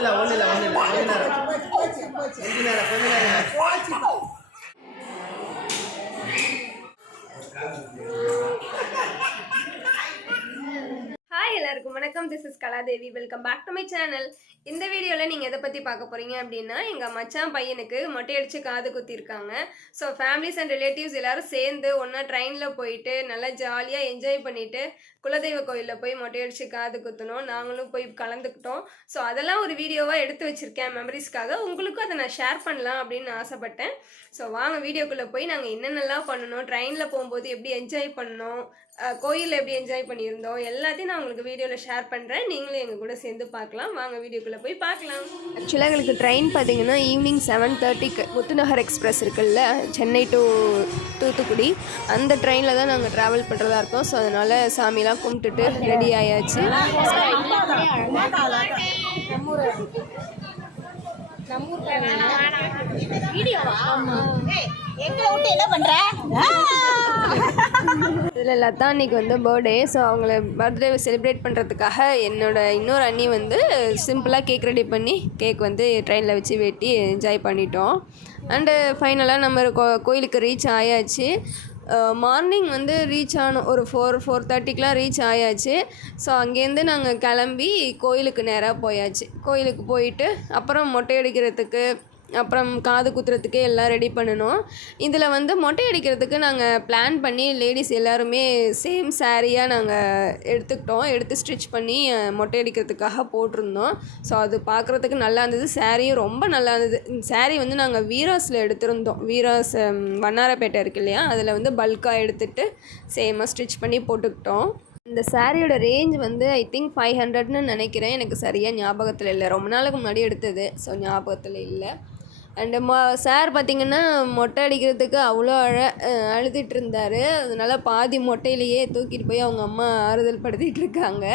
ஒன்றும் ஒன்றும் இல்லை கொஞ்ச நேரம் கொஞ்ச நேரம். கொஞ்ச நேரம் ஹாய் எல்லாருக்கும் வணக்கம். This is Kaladevi. Welcome back to my channel இந்த வீடியோவில் நீங்கள் எதை பற்றி பார்க்க போகிறீங்க அப்படின்னா எங்கள் மச்சான் பையனுக்கு மொட்டை அடித்து காது குத்திருக்காங்க. ஸோ ஃபேமிலிஸ் அண்ட் ரிலேட்டிவ்ஸ் எல்லோரும் சேர்ந்து ஒன்றா ட்ரெயினில் போயிட்டு நல்லா ஜாலியாக என்ஜாய் பண்ணிவிட்டு குலதெய்வ கோயிலில் போய் மொட்டை அடித்து காது குத்தணும். நாங்களும் போய் கலந்துக்கிட்டோம். ஸோ அதெல்லாம் ஒரு வீடியோவாக எடுத்து வச்சுருக்கேன் மெமரிஸ்க்காக உங்களுக்கும் அதை நான் ஷேர் பண்ணலாம் அப்படின்னு ஆசைப்பட்டேன். ஸோ வாங்க வீடியோக்குள்ளே போய் நாங்கள் என்னென்னலாம் பண்ணணும் ட்ரெயினில் போகும்போது எப்படி என்ஜாய் பண்ணணும் கோயிலில் எப்படி என்ஜாய் பண்ணியிருந்தோம் எல்லாத்தையும் நான் உங்களுக்கு வீடியோவில் ஷேர் பண்ணுறேன் நீங்களும் எங்கள் கூட சேர்ந்து பார்க்கலாம். வாங்க வீடியோக்குள்ளே போய் பார்க்கலாம். ஆக்சுவலாக எங்களுக்கு ட்ரெயின் பார்த்தீங்கன்னா ஈவினிங் செவன் தேர்ட்டிக்கு முத்துநகர் எக்ஸ்பிரஸ் இருக்குல்ல சென்னை டு தூத்துக்குடி. அந்த ட்ரெயினில் தான் நாங்கள் ட்ராவல் பண்ணுறதா இருக்கோம். ஸோ அதனால் சாமிலாம் கும்பிட்டுட்டு ரெடி ஆயாச்சு. எங்களை விட்டு என்ன பண்ற? இதில் லதா அன்னைக்கு வந்து பர்த்டே ஸோ அவங்கள பர்த்டே செலிப்ரேட் பண்ணுறதுக்காக என்னோட இன்னொரு அண்ணி வந்து சிம்பிளாக கேக் ரெடி பண்ணி கேக் வந்து ட்ரெயினில் வச்சு வெட்டி என்ஜாய் பண்ணிட்டோம். அண்டு ஃபைனலாக நம்ம கோ கோயிலுக்கு ரீச் ஆயாச்சு. மார்னிங் வந்து ரீச் ஆனோம் ஒரு ஃபோர் ஃபோர் தேர்ட்டிக்கெலாம் ரீச் ஆயாச்சு. ஸோ அங்கேருந்து நாங்கள் கிளம்பி கோயிலுக்கு நேராக போயாச்சு. கோயிலுக்கு போயிட்டு அப்புறம் மொட்டை அடிக்கிறதுக்கு அப்புறம் காது குத்துறதுக்கு எல்லாம் ரெடி பண்ணணும். இதில் வந்து மொட்டை அடிக்கிறதுக்கு நாங்கள் பிளான் பண்ணி லேடிஸ் எல்லாருமே சேம் சாரியாக நாங்கள் எடுத்துக்கிட்டோம். எடுத்து ஸ்டிச் பண்ணி மொட்டை அடிக்கிறதுக்காக போட்டிருந்தோம். ஸோ அது பார்க்குறதுக்கு நல்லா இருந்தது. சாரியும் ரொம்ப நல்லா இருந்தது. சாரீ வந்து நாங்கள் வீராஸில் எடுத்திருந்தோம். வீராஸ் வண்ணாரப்பேட்டை இருக்கு இல்லையா? அதில் வந்து பல்காக எடுத்துகிட்டு சேமாக ஸ்டிச் பண்ணி போட்டுக்கிட்டோம். இந்த சாரியோட ரேஞ்ச் வந்து ஐ திங்க் ஃபைவ் ஹண்ட்ரட்னு நினைக்கிறேன். எனக்கு சரியாக ஞாபகத்தில் இல்லை. ரொம்ப நாளுக்கு முன்னாடி எடுத்தது. ஸோ ஞாபகத்தில் இல்லை. அண்டு மொ சார் பார்த்திங்கன்னா மொட்டை அடிக்கிறதுக்கு அவ்வளோ அழ அஹ் அழுதுட்டு இருந்தார். அதனால பாதி மொட்டையிலேயே தூக்கிட்டு போய் அவங்க அம்மா ஆறுதல் படுத்திட்டு இருக்காங்க.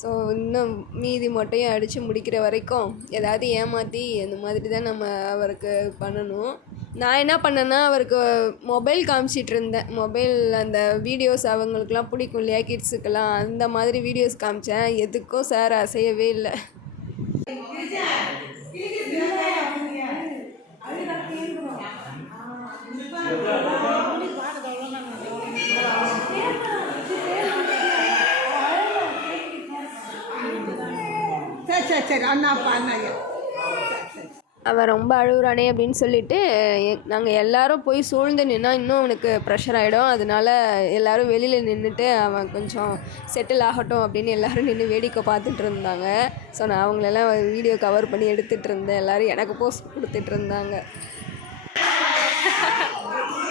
ஸோ இன்னும் மீதி மொட்டையும் அடித்து முடிக்கிற வரைக்கும் ஏதாவது ஏமாற்றி அந்த மாதிரி தான் நம்ம அவருக்கு பண்ணணும். நான் என்ன பண்ணேன்னா அவருக்கு மொபைல் காமிச்சிட்டு இருந்தேன். மொபைல் அந்த வீடியோஸ் அவங்களுக்குலாம் பிடிக்கும் இல்லையா கிட்ஸுக்கெல்லாம் அந்த மாதிரி வீடியோஸ் காமிச்சேன். எதுக்கும் சார் அசையவே இல்லை. சரி சரி சரி அண்ணா அவன் ரொம்ப அழுகுறானே அப்படின்னு சொல்லிட்டு நாங்கள் எல்லாரும் போய் சூழ்ந்து நின்னா இன்னும் அவனுக்கு ப்ரெஷர் ஆகிடும் அதனால எல்லாரும் வெளியில் நின்றுட்டு அவன் கொஞ்சம் செட்டில் ஆகட்டும் அப்படின்னு எல்லாரும் நின்று வேடிக்கை பார்த்துட்டு இருந்தாங்க. ஸோ நான் அவங்களெல்லாம் வீடியோ கவர் பண்ணி எடுத்துகிட்டு இருந்தேன். எல்லாரும் எனக்கு போஸ்ட் கொடுத்துட்டு இருந்தாங்க. Yeah.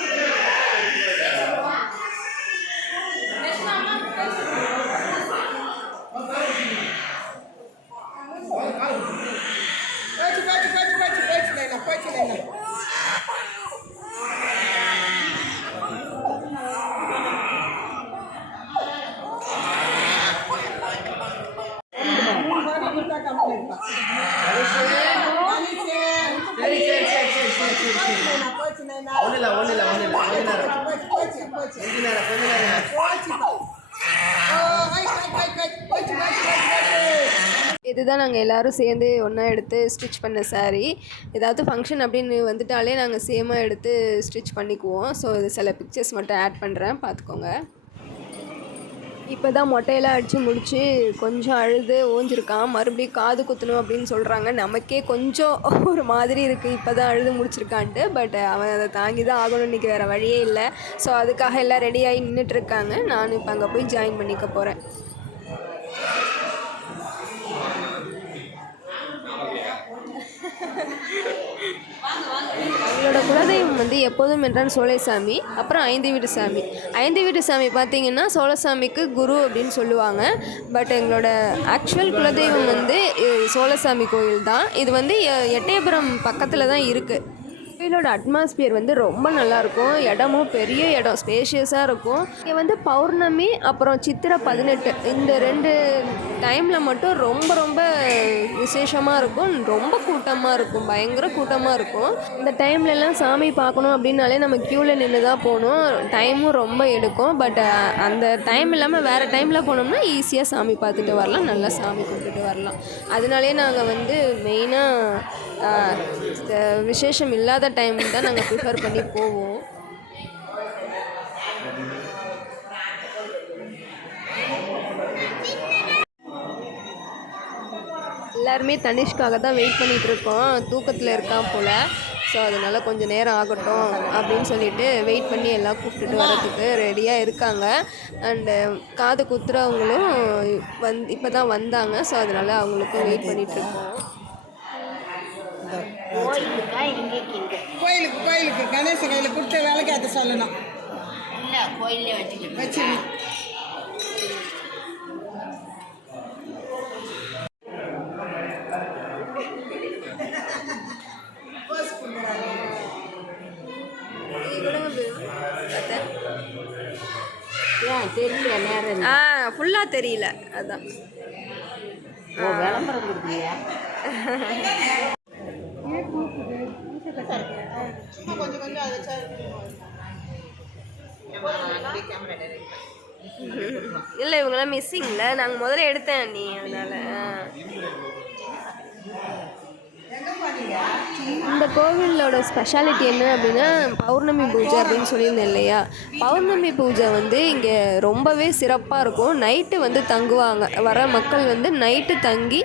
கொஞ்ச நேரம் கொஞ்ச நேரம் இதுதான் நாங்கள் எல்லோரும் சேர்ந்து ஒன்றா எடுத்து ஸ்டிச் பண்ண saree. ஏதாவது ஃபங்க்ஷன் அப்படின்னு வந்துட்டாலே நாங்கள் சேமாக எடுத்து ஸ்டிச் பண்ணிக்குவோம். ஸோ இது சில பிக்சர்ஸ் மட்டும் ஆட் பண்ணுறேன் பார்த்துக்கோங்க இப்போ தான் மொட்டையெல்லாம் அடித்து முடித்து கொஞ்சம் அழுது ஓஞ்சிருக்கான். மறுபடியும் காது குத்தணும் அப்படின்னு சொல்கிறாங்க நமக்கே கொஞ்சம் ஒரு மாதிரி இருக்குது இப்போ தான் அழுது முடிச்சிருக்கான்ட்டு. பட் அவன் அதை தாங்கி தான் ஆகணும் இன்றைக்கி வேறு வழியே இல்லை. ஸோ அதுக்காக எல்லாம் ரெடியாகி நின்றுட்டுருக்காங்க நானும் இப்போ அங்கே போய் ஜாயின் பண்ணிக்க போகிறேன் அவங்களோட குலதெய்வம் வந்து எப்போதும் என்றால் சோலைசாமி அப்புறம் ஐந்து வீட்டு சாமி. ஐந்து வீட்டு சாமி பார்த்தீங்கன்னா சோழசாமிக்கு குரு அப்படின்னு சொல்லுவாங்க. பட் எங்களோட ஆக்சுவல் குலதெய்வம் வந்து சோழசாமி கோயில் தான் இது வந்து எ- எட்டயபுரம் பக்கத்தில் தான் இருக்குது கோயிலோட அட்மாஸ்பியர் வந்து ரொம்ப நல்லாயிருக்கும். இடமும் பெரிய இடம் ஸ்பேஷியஸாக இருக்கும். இங்கே வந்து பௌர்ணமி அப்புறம் சித்திரை பதினெட்டு. இந்த ரெண்டு டைமில் மட்டும் ரொம்ப ரொம்ப விசேஷமாக இருக்கும். ரொம்ப கூட்டமாக இருக்கும். பயங்கர கூட்டமாக இருக்கும். இந்த டைம்லலாம் சாமி பார்க்கணும் அப்படின்னாலே நம்ம க்யூவில் நின்று தான் போகணும். டைமும் ரொம்ப எடுக்கும். பட் அந்த டைம் இல்லாமல் வேறு டைமில் போனோம்னா ஈஸியாக சாமி பார்த்துட்டு வரலாம். நல்லா சாமி கும்பிட்டுட்டு வரலாம். அதனாலே நாங்கள் வந்து மெயினாக விசேஷம் இல்லாத டைம் தான் நாங்கள் ப்ரிஃபர் பண்ணி போவோம். எல்லாருமே தனிஷ்காக தான் வெயிட் பண்ணிகிட்டு இருக்கோம். தூக்கத்தில் இருக்கான் போல். ஸோ அதனால் கொஞ்சம் நேரம் ஆகட்டும் அப்படின்னு சொல்லிட்டு வெயிட் பண்ணி எல்லாம் கூப்பிட்டுட்டு வரதுக்கு ரெடியாக இருக்காங்க. அண்டு காது குத்துறவங்களும் வந் இப்போ தான் வந்தாங்க. ஸோ அதனால் அவங்களுக்கும் வெயிட் பண்ணிகிட்ருக்கோம் கோயிலுக்கா கோயிலுக்கு கோயிலுக்கு கணேச கையில் கொடுத்த வேலைக்கு அதை சொல்லணும். இல்லை கோயிலே வச்சுக்கிட்டு வச்சு ஏன் தெரியல நேரம் ஆ ஃபுல்லாக தெரியல அதான். ஓ விளம்பரம் கொடுக்குறியா கொஞ்சம் கொஞ்சம் அதை வச்சா இல்லை இவங்கெல்லாம் மிஸ்ஸிங்ல நாங்கள் முதல்ல எடுத்தேன் நீ அதனால. இந்த கோவிலோட ஸ்பெஷாலிட்டி என்ன அப்படின்னா பௌர்ணமி பூஜை அப்படின்னு சொல்லியிருந்தேன் இல்லையா? பௌர்ணமி பூஜை வந்து இங்கே ரொம்பவே சிறப்பாக இருக்கும். நைட்டு வந்து தங்குவாங்க. வர மக்கள் வந்து நைட்டு தங்கி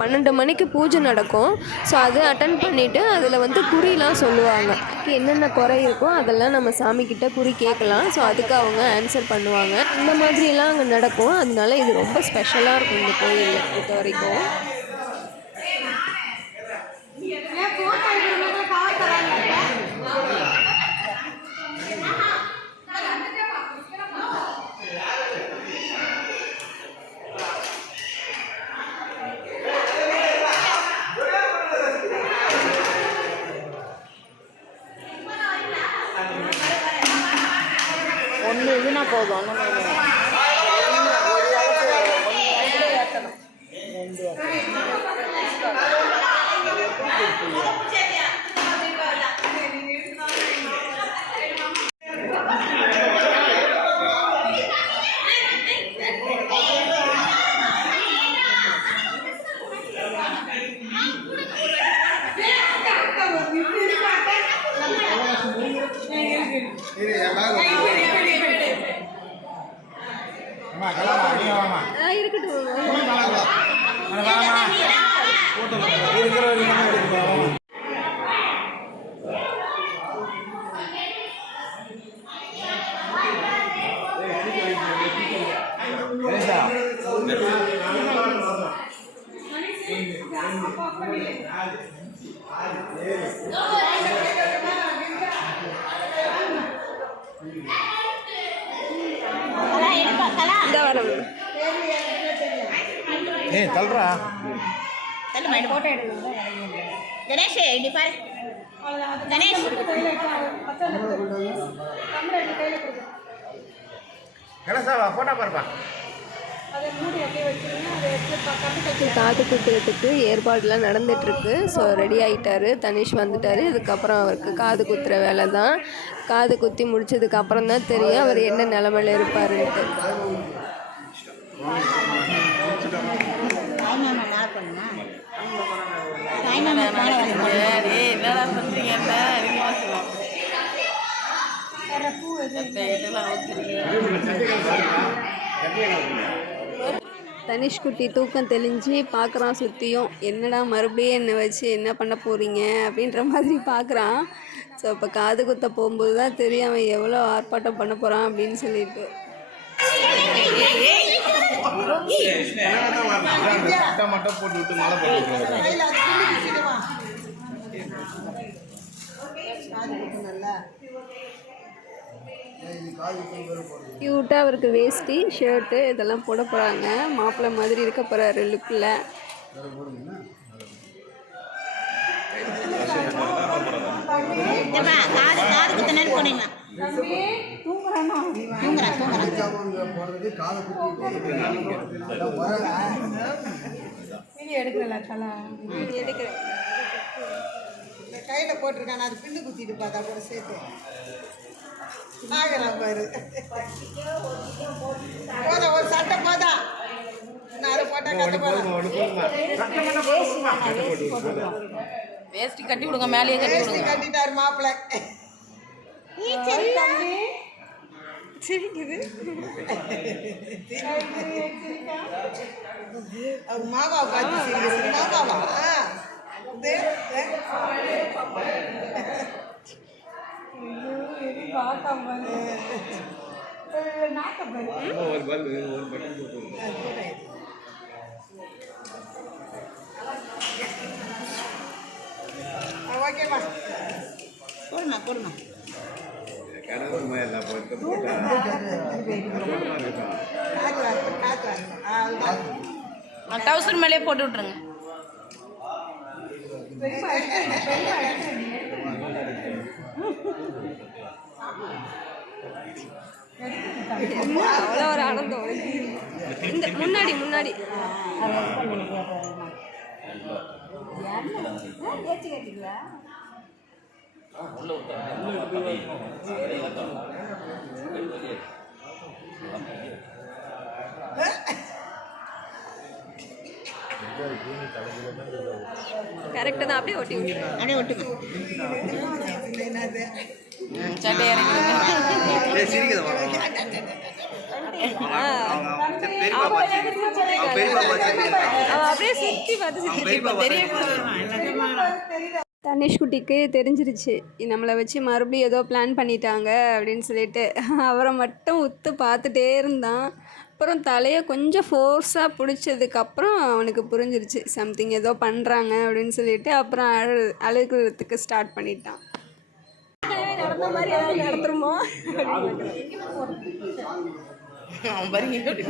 பன்னெண்டு மணிக்கு பூஜை நடக்கும். ஸோ அதை அட்டன் பண்ணிவிட்டு அதில் வந்து குறிலாம் சொல்லுவாங்க. என்னென்ன குறை இருக்கோ அதெல்லாம் நம்ம சாமிக்கிட்ட குறி கேட்கலாம். ஸோ அதுக்கு அவங்க ஆன்சர் பண்ணுவாங்க. இந்த மாதிரிலாம் அங்கே நடக்கும். அதனால இது ரொம்ப ஸ்பெஷலாக இருக்கும் இந்த கோயிலில் பொறுத்த வரைக்கும் 我都不接。இந்த ஏய் தள்ளுறா. தள்ளு மைண்ட் ஃபோட்டோ எடுங்க கணேஷ் இப்படி பாரு கணேஷ் கணேசாவா போட்டோ பாருப்பா. காது குத்துறதுக்கு ஏற்பாடுலாம் நடந்துட்டுருக்கு. ஸோ ரெடி ஆகிட்டாரு தனிஷ் வந்துட்டாரு. இதுக்கப்புறம் அவருக்கு காது குத்துற வேலை தான். காது குத்தி முடிச்சதுக்கு அப்புறம் தான் தெரியும் அவர் என்ன நிலமையில இருப்பாருன்ட்டு. தாய்மாமா தனிஷ்குட்டி தூக்கம் தெளிஞ்சு பார்க்குறான் சுற்றியும் என்னடா மறுபடியும் என்னை வச்சு என்ன பண்ண போகிறீங்க அப்படின்ற மாதிரி பார்க்குறான் ஸோ இப்போ காது குத்த போகும்போது தான் தெரியும் அவன் எவ்வளோ ஆர்ப்பாட்டம் பண்ண போகிறான் அப்படின்னு சொல்லிட்டு. போட்டு க்யூட்டாக அவருக்கு வேஷ்டி ஷர்ட்டு இதெல்லாம் போட போகிறாங்க மாப்பிள்ளை மாதிரி இருக்க போகிறாரு லுக்கில் எடுக்கிறேன். இந்த கையில் போட்டிருக்கான அது பின்னு குத்திட்டு பார்த்தா கூட சேர்த்து. ஆகலாம் பாரு. போதா ஒரு சட்டை போதா போட்டா கட்ட போதா வேஷ்டி கட்டி விடுங்க மேலேயே கட்டி விடுங்க. கட்டிட்டாரு மாப்பிள்ளை சிரிக்குது. அவங்க மாமா பார்த்து இது. ஒரு பல்பு ஒரு பட்டன் போட்டு ஆ, ஓகேம்மா போடுமா கனவு எல்லாம் போட்டு போட்டா டவுசர் போட்டு விட்ருங்க அவ்வளோ ஒரு ஆனந்தம். இந்த முன்னாடி முன்னாடி. கரெக்டாக தான் அப்படியே ஒட்டி. அப்படியே என்னது? சட்டை அப்படியே சுற்றி பார்த்து சுற்றி தனிஷ் குட்டிக்கு தெரிஞ்சிருச்சு. நம்மளை வச்சு மறுபடியும் ஏதோ பிளான் பண்ணிட்டாங்க அப்படின்னு சொல்லிட்டு அவரை மட்டும் உத்து பார்த்துட்டே இருந்தான். அப்புறம் தலையை கொஞ்சம் ஃபோர்ஸாக பிடிச்சதுக்கப்புறம் அவனுக்கு புரிஞ்சிருச்சு. சம்திங் ஏதோ பண்ணுறாங்க அப்படின்னு சொல்லிட்டு அப்புறம் அழு அழுகிறதுக்கு ஸ்டார்ட் பண்ணிட்டான். நடந்த மாதிரி ஏதாவது நடத்துருமா அவன் பாருங்க எப்படி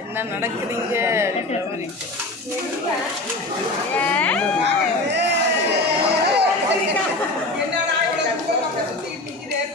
என்ன நடக்குதுங்க? என்னடா இவ்வளவு தூரம் நிக்கிறேன்னு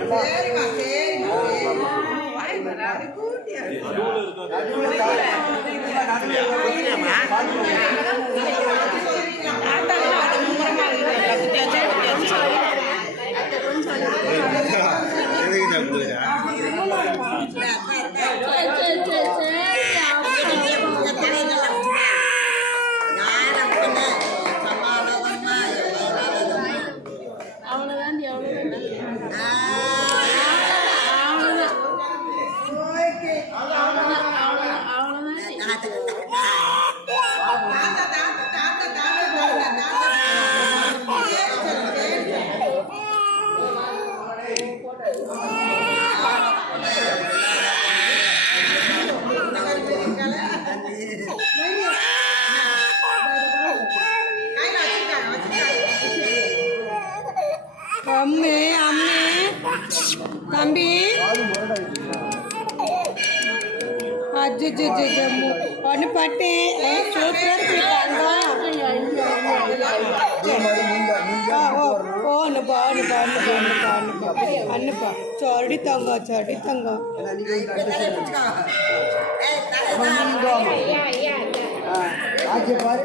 சரிம்மா, சரிம்மா, சரிம்மா. அது கூட்டியா எதுக்கு சாப்பிடுறா கையில வச்சுட்டாங்க வச்சுட்டாங்க அம்மே அம்மே. தம்பி. அஜு ஒன்று பட்டு. சூப்பர் போனுப்பா அனுப்பா அனுப்பா அனுப்பா தங்கம் தங்கம். பாரு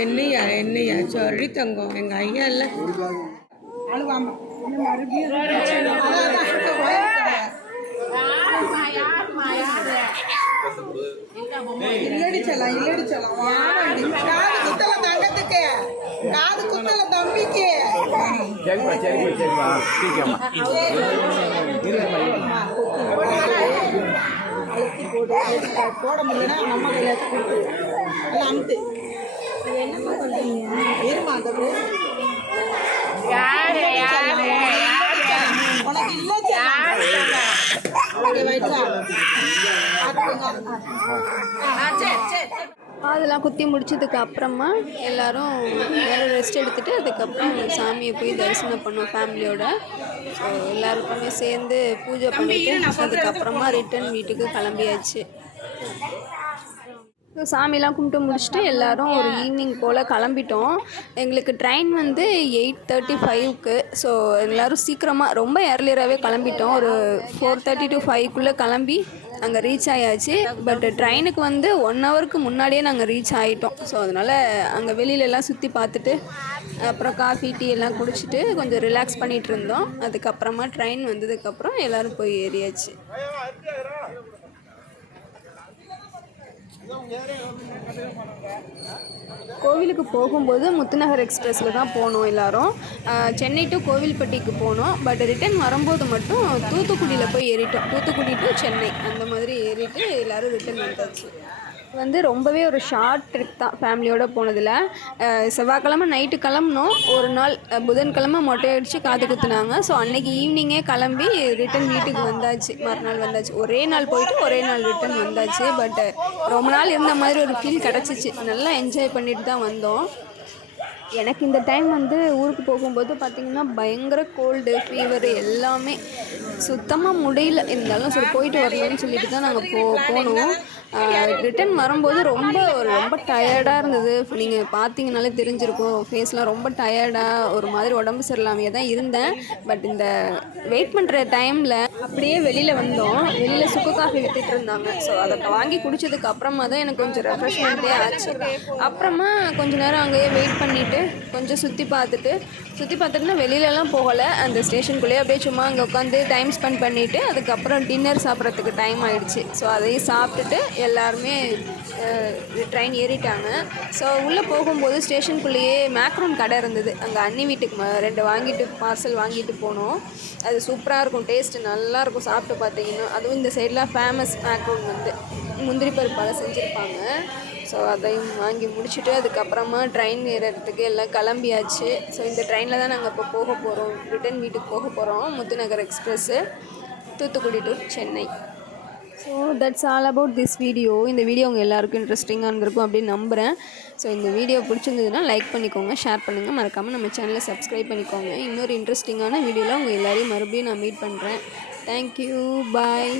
என்னையா என்னையா? சரி தங்கம் எங்கள் ஐயா இல்லை. அழுவாம இன்னும் மறுபடியும் அதான், அதான், இருக்க போயிருக்காங்க. இல்லடி செல்லம் இல்லடி செல்லம். வாடி. காது குத்தல தங்கத்துக்கு. காது குத்தல தம்பிக்கு. சீக்கிரமா அழுத்தி போடு. முடியலன்னா அம்மா கையில கொடுத்து எல்லாம் அமுத்து. என்னம்மா இருமா அந்த. உனக்கு இல்ல அதெல்லாம் குத்தி முடிச்சதுக்கு அப்புறமா எல்லாரும் எல்லாரும் ரெஸ்ட் எடுத்துட்டு அதுக்கப்புறம் சாமியை போய் தரிசனம் பண்ணோம் ஃபேமிலியோட ஸோ எல்லாருக்குமே சேர்ந்து பூஜை பண்ணிட்டு அதுக்கப்புறமா ரிட்டர்ன் வீட்டுக்கு கிளம்பியாச்சு. ஸோ சாமிலாம் கும்பிட்டு முடிச்சுட்டு எல்லாரும் ஒரு ஈவினிங் போல் கிளம்பிட்டோம். எங்களுக்கு ட்ரெயின் வந்து எயிட் தேர்ட்டி ஃபைவ்க்கு ஸோ எல்லோரும் சீக்கிரமாக ரொம்ப ஏர்லியராகவே கிளம்பிட்டோம். ஒரு ஃபோர் தேர்ட்டி டு ஃபைவ்க்குள்ளே கிளம்பி அங்கே ரீச் ஆயாச்சு. பட் ட்ரெயினுக்கு வந்து ஒன் ஹவருக்கு முன்னாடியே நாங்கள் ரீச் ஆகிட்டோம் ஸோ அதனால் அங்கே வெளியிலலாம் சுற்றி பார்த்துட்டு அப்புறம் காஃபி டீ எல்லாம் குடிச்சிட்டு கொஞ்சம் ரிலாக்ஸ் பண்ணிகிட்டு இருந்தோம். அதுக்கப்புறமா ட்ரெயின் வந்ததுக்கப்புறம் எல்லோரும் போய் ஏறியாச்சு. கோவிலுக்கு போகும்போது முத்துநகர் எக்ஸ்பிரஸில் தான் போனோம் எல்லாரும். சென்னை டு கோவில்பட்டிக்கு போனோம். பட் ரிட்டர்ன் வரும்போது மட்டும் தூத்துக்குடியில் போய் ஏறிட்டோம். தூத்துக்குடி டு சென்னை. அந்த மாதிரி ஏறிட்டு எல்லோரும் ரிட்டர்ன் வந்தாச்சு வந்து ரொம்பவே ஒரு ஷார்ட் ட்ரிப் தான் ஃபேமிலியோடு போனதில். செவ்வாய்க்கிழமை நைட்டு கிளம்புனோம் ஒரு நாள் புதன்கிழமை மொட்டை அடித்து காது குத்துனாங்க. ஸோ அன்னைக்கு ஈவினிங்கே கிளம்பி ரிட்டன் வீட்டுக்கு வந்தாச்சு. மறுநாள் வந்தாச்சு. ஒரே நாள் போயிட்டு ஒரே நாள் ரிட்டன் வந்தாச்சு. பட் ரொம்ப நாள் இருந்த மாதிரி ஒரு ஃபீல் கிடச்சிச்சு. நல்லா என்ஜாய் பண்ணிட்டு தான் வந்தோம். எனக்கு இந்த டைம் வந்து ஊருக்கு போகும்போது பார்த்திங்கன்னா பயங்கர கோல்டு ஃபீவர் எல்லாமே. சுத்தமாக முடியல. இருந்தாலும் சரி போயிட்டு வரலாம்னு சொல்லிட்டு தான் நாங்கள் போ போனோம். ரிட்டன் வரும்போது ரொம்ப ரொம்ப டயர்டாக இருந்தது. நீங்கள் பார்த்தீங்கனாலே தெரிஞ்சிருக்கும். ஃபேஸ்லாம் ரொம்ப டயர்டாக ஒரு மாதிரி உடம்பு சரியில்லாமையே தான் இருந்தேன். பட் இந்த வெயிட் பண்ணுற டைமில் அப்படியே வெளியில் வந்தோம். வெளியில் சுக்கு காஃபி விற்றுட்டு இருந்தாங்க. ஸோ அதை வாங்கி குடித்ததுக்கு அப்புறமா தான் எனக்கு கொஞ்சம் ரெஃப்ரெஷ்மெண்ட்டே ஆச்சு. அப்புறமா கொஞ்ச நேரம் அங்கேயே வெயிட் பண்ணிவிட்டு கொஞ்சம் சுற்றி பார்த்துட்டு சுற்றி பார்த்துட்டுனா வெளியிலலாம் போகலை. அந்த ஸ்டேஷனுக்குள்ளேயே அப்படியே சும்மா அங்கே உட்காந்து டைம் ஸ்பெண்ட் பண்ணிவிட்டு அதுக்கப்புறம் டின்னர் சாப்பிட்றதுக்கு டைம் ஆகிடுச்சு ஸோ அதையும் சாப்பிட்டுட்டு எல்லாருமே ட்ரெயின் ஏறிட்டாங்க. ஸோ உள்ளே போகும்போது ஸ்டேஷனுக்குள்ளேயே மேக்ரோன் கடை இருந்தது. அங்கே அண்ணி வீட்டுக்கு ம- ரெண்டு வாங்கிட்டு பார்சல் வாங்கிட்டு போனோம். அது சூப்பராக இருக்கும் டேஸ்ட்டு நல்லாயிருக்கும் சாப்பிட்டு பார்த்தீங்கன்னா. அதுவும் இந்த சைடெலாம் ஃபேமஸ் மேக்ரோன் வந்து முந்திரி பருப்பால் செஞ்சுருப்பாங்க. ஸோ அதையும் வாங்கி முடிச்சுட்டு அதுக்கப்புறமா ட்ரெயின் ஏறுறதுக்கு எல்லாம் கிளம்பியாச்சு. ஸோ இந்த ட்ரெயினில் தான் நாங்கள் இப்போ போக போகிறோம் ரிட்டன் வீட்டுக்கு போக போகிறோம் Muthunagar express Thoothukudi to Chennai. So that's all about this video இந்த வீடியோ உங்கள் எல்லாருக்கும் இன்ட்ரெஸ்டிங்காக இருந்திருக்கும் அப்படின்னு நம்புகிறேன் ஸோ இந்த வீடியோ பிடிச்சிருந்ததுன்னா லைக் பண்ணிக்கோங்க ஷேர் பண்ணுங்கள் மறக்காமல் நம்ம சேனலை சப்ஸ்கிரைப் பண்ணிக்கோங்க. இன்னொரு இன்ட்ரெஸ்டிங்கான வீடியோவில் உங்கள் எல்லோரையும் மறுபடியும் நான் மீட் பண்ணுறேன் தேங்க்யூ பாய்